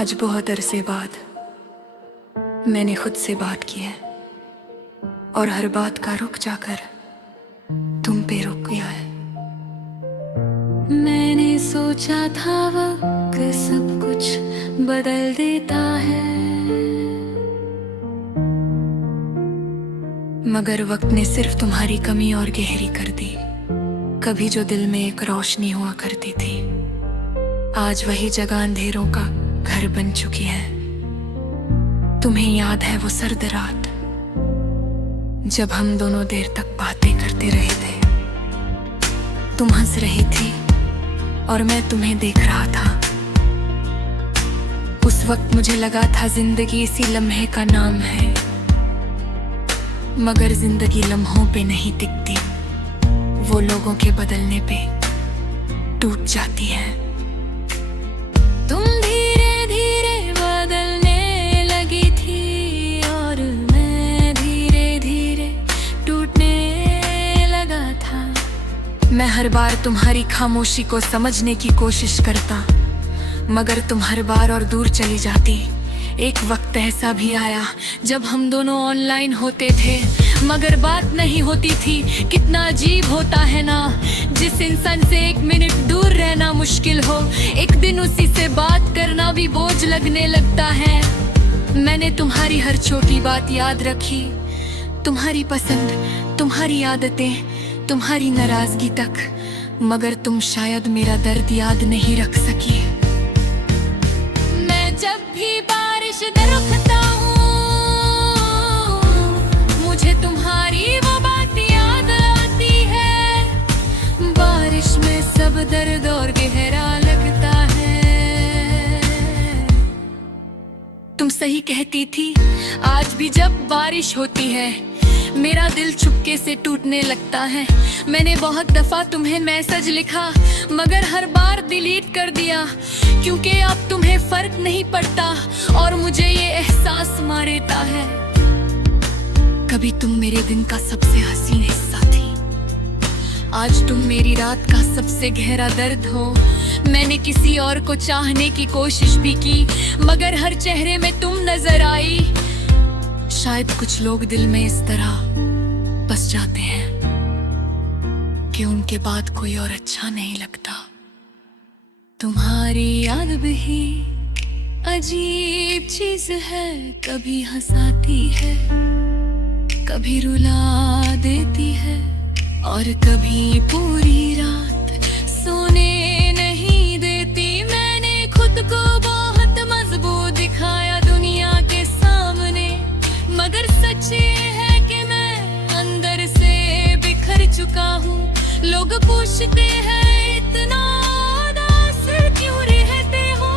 आज बहुत अरसे बाद मैंने खुद से बात की है और हर बात का रुक जाकर तुम पे रुक गया है। मैंने सोचा था वक्त सब कुछ बदल देता है, मगर वक्त ने सिर्फ तुम्हारी कमी और गहरी कर दी। कभी जो दिल में एक रोशनी हुआ करती थी, आज वही जगह अंधेरों का घर बन चुकी है। तुम्हें याद है वो सर्द रात जब हम दोनों देर तक बातें करते रहे थे? तुम हंस रही थी और मैं तुम्हें देख रहा था। उस वक्त मुझे लगा था जिंदगी इसी लम्हे का नाम है, मगर जिंदगी लम्हों पे नहीं टिकती, वो लोगों के बदलने पे टूट जाती है। तुम धीरे धीरे बदलने लगी थी और मैं धीरे धीरे टूटने लगा था। मैं हर बार तुम्हारी खामोशी को समझने की कोशिश करता, मगर तुम हर बार और दूर चली जाती। एक वक्त ऐसा भी आया जब हम दोनों ऑनलाइन होते थे, मगर बात नहीं होती थी। कितना अजीब होता है ना, जिस इंसान से एक मिनट दूर रहना मुश्किल हो, एक दिन उसी से बात करना भी बोझ लगने लगता है। मैंने तुम्हारी हर छोटी बात याद रखी, तुम्हारी पसंद, तुम्हारी आदतें, तुम्हारी नाराजगी तक, मगर तुम शायद मेरा दर्द याद नहीं रख सकी। मैं जब भी बारिश रुकता हूँ, मुझे तुम्हारी वो बात याद आती है। बारिश में सब दर्द और गहरा लगता है। तुम सही कहती थी, आज भी जब बारिश होती है मेरा दिल चुपके से टूटने लगता है। मैंने बहुत दफा तुम्हें मैसेज लिखा, मगर हर बार डिलीट कर दिया, क्योंकि अब तुम्हें फर्क नहीं पड़ता और मुझे ये एहसास मारता है। कभी तुम मेरे दिन का सबसे हसीन हिस्सा थी, आज तुम मेरी रात का सबसे गहरा दर्द हो। मैंने किसी और को चाहने की कोशिश भी की, मगर हर चेहरे में तुम नजर आई। शायद कुछ लोग दिल में इस तरह बस जाते हैं कि उनके बाद कोई और अच्छा नहीं लगता। तुम्हारी याद भी अजीब चीज है, कभी हंसाती है, कभी रुला देती है, और कभी पूरी रात सोने नहीं देती। मैंने खुद को बहुत मजबूत दिखाया दुनिया के सामने, मगर सच ये है कि मैं अंदर से बिखर चुका हूँ। लोग पूछते हैं इतना उदास क्यों रहते हो?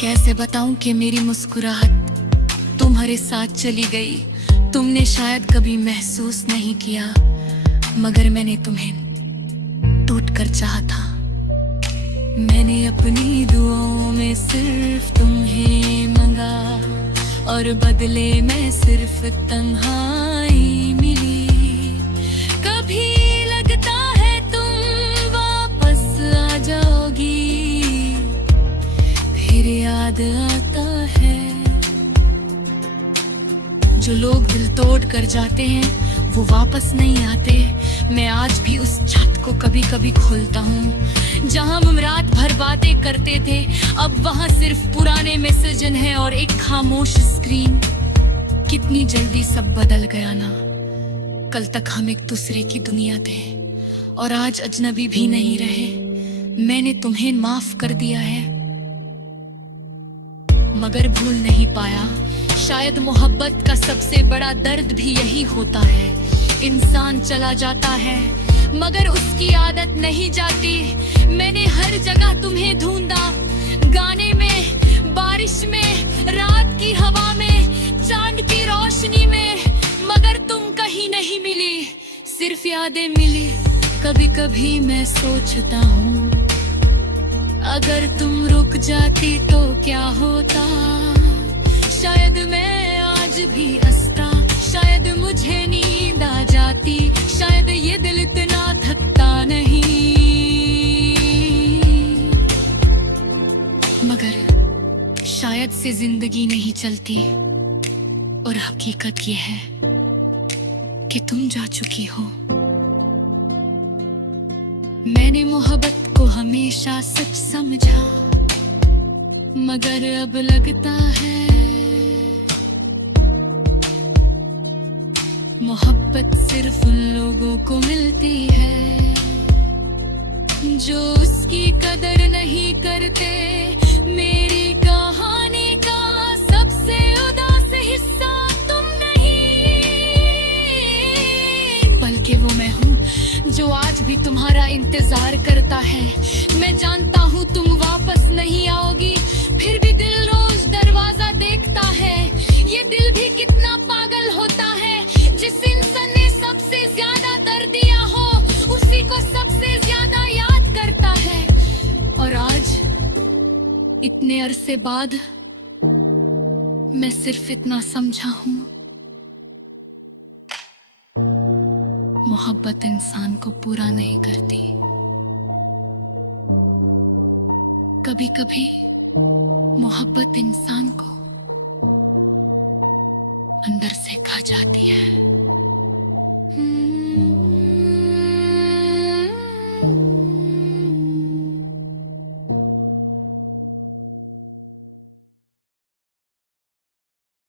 कैसे बताऊं कि मेरी मुस्कुराहट तुम्हारे साथ चली गई। तुमने शायद कभी महसूस नहीं किया, मगर मैंने तुम्हें टूट कर चाहा था। मैंने अपनी दुआओं में सिर्फ तुम्हें मंगा, और बदले में सिर्फ तन्हाई मिली। कभी लगता है तुम वापस आ जाओगी, फिर याद आता है जो लोग दिल तोड़ कर जाते हैं वो वापस नहीं आते। मैं आज भी उस छत को कभी कभी खोलता हूँ जहाँ हम रात भर बातें करते थे, अब वहाँ सिर्फ पुराने मैसेज हैं और एक खामोश स्क्रीन। कितनी जल्दी सब बदल गया ना। कल तक हम एक दूसरे की दुनिया थे और आज अजनबी भी नहीं रहे। मैंने तुम्हें माफ कर दिया है, मगर भूल नहीं पाया। शायद मोहब्बत का सबसे बड़ा दर्द भी यही होता है, इंसान चला जाता है मगर उसकी आदत नहीं जाती। मैंने हर जगह तुम्हें ढूंढा, गाने में, बारिश में, रात की हवा में, चांद की रोशनी में, मगर तुम कहीं नहीं मिली, सिर्फ यादें मिली। कभी कभी मैं सोचता हूँ अगर तुम रुक जाती तो क्या होता। शायद मैं आज भी हंसता, शायद मुझे नींद आ जाती, शायद ये दिल इतना थकता नहीं। मगर से जिंदगी नहीं चलती, और हकीकत ये है कि तुम जा चुकी हो। मैंने मोहब्बत को हमेशा सच समझा, मगर अब लगता है मोहब्बत सिर्फ उन लोगों को मिलती है जो उसकी कदर नहीं करते। मेरी कहानी का सबसे उदास हिस्सा तुम नहीं, बल्कि वो मैं हूँ जो आज भी तुम्हारा इंतजार करता है। मैं जानता हूँ तुम वापस नहीं आओगी, फिर भी दिल रोज दरवाजा देखता है। ये दिल भी कितना पागल होता है, जिस इंसान ने सबसे ज्यादा दर्द दिया हो उसी को सबसे ज्यादा याद करता है। और आज इतने अरसे बाद मैं सिर्फ इतना समझा हूँ, मोहब्बत इंसान को पूरा नहीं करती। कभी कभी मोहब्बत इंसान को